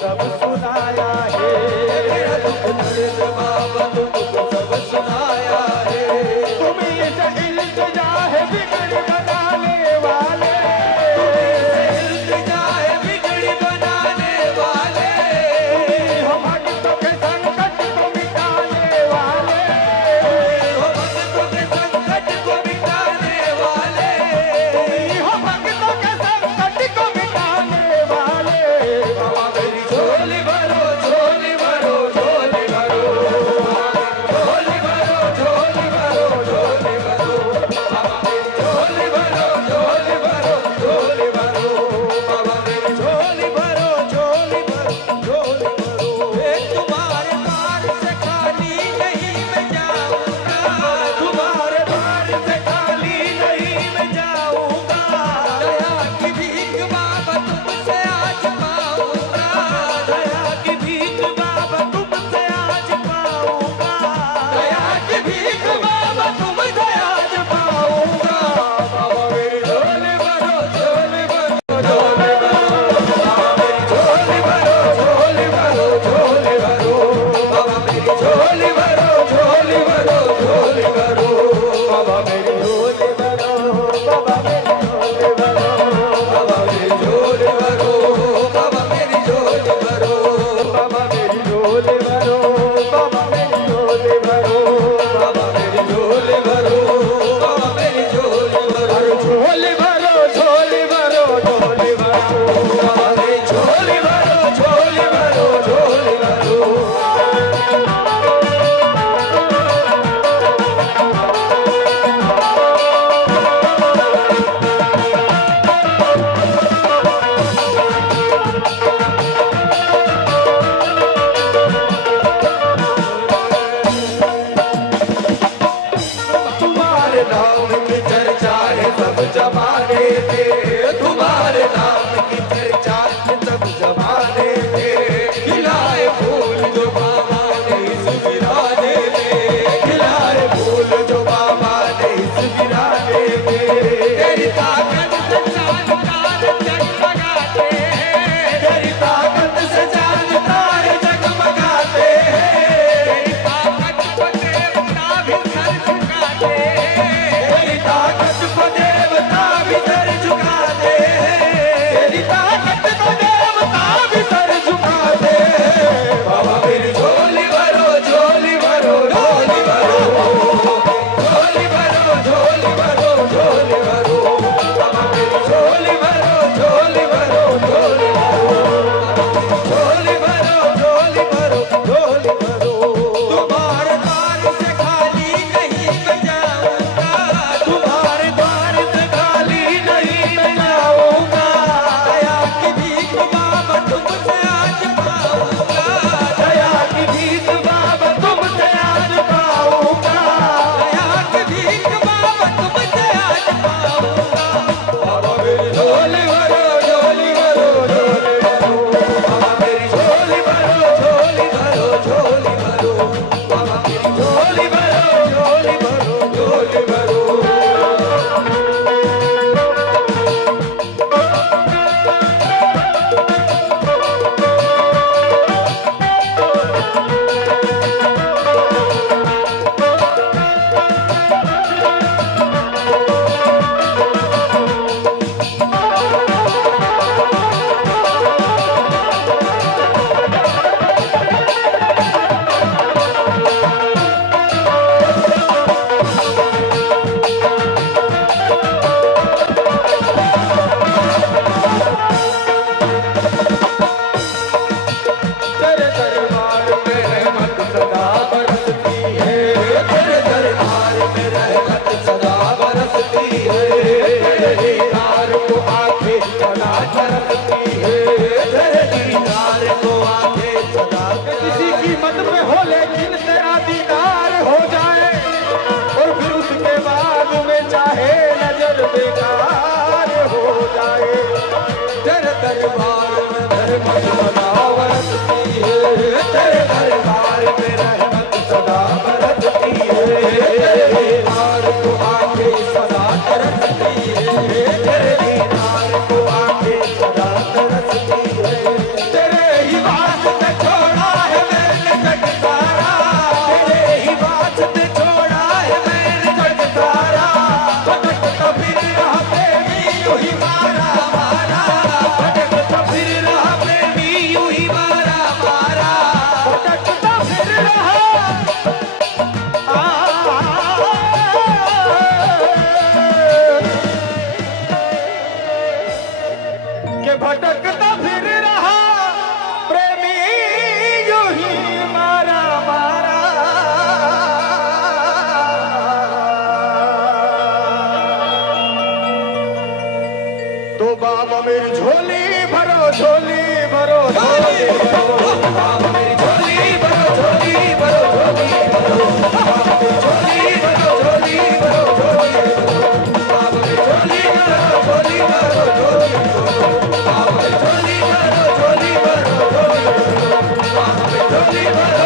सब सुनाया है, मेरा दुख दर्द बाबा तुमको सब सुनाया है। तुम इस इल्तिजा है बिगड़ी बनाने वाले, तुम इस इल्तिजा है बिगड़ी बनाने वाले, हो भक्तों के संकट को मिटाने वाले, हो भक्तों के संकट को मिटाने वाले, हो भक्तों के संकट को मिटाने वाले। बाबा मेरी झोली भरो, झोली भरो, झोली भरो, झोली भरो, झोली भरो, झोली भरो, बाबा मेरी झोली भरो, झोली भरो, झोली भरो, बाबा मेरी झोली भरो, झोली भरो, झोली भरो। तुम्हारे द्वार से खाली नहीं मैं जाऊंगा, तुम्हारे द्वार से खाली नहीं मैं जाऊंगा, दया की भीख बाबा तुमसे आज पाऊंगा, दया की भीख बाबा तुमसे आज पाऊंगा, दया की भीख बाबा तुमसे आज पाऊंगा। बाबा मेरी झोली भरो, झोली भरो, झोली भरो, बाबा मेरी झोली भरो, झोली भरो, झोली भरो, बाबा मेरी झोली भरो, झोली भरो, झोली भरो, बाबा मेरी झोली भरो, बाबा मेरी झोली भरो, बाबा मेरी झोली भरो, बाबा मेरी झोली भरो, बाबा मेरी झोली भरो, बाबा मेरी झोली भरो, बाबा मेरी झोली भरो, बाबा मेरी झोली भरो, झोली भरो, झोली भरो, झोली भरो, बाबा मेरी झोली भरो, झोली भरो, झोली भरो। तुम्हारे नाम की चर्चा है सब जमाने में, तुम्हारे नाम की चर्चा है सब जमाने में, झोली भरो झोली भरो बाप मेरी झोली भरो झोली भरो झोली भरो बाप मेरी झोली भरो झोली भरो झोली भरो बाप मेरी झोली भरो झोली भरो झोली भरो बाप मेरी झोली भरो झोली भरो झोली भरो बाप मेरी झोली भरो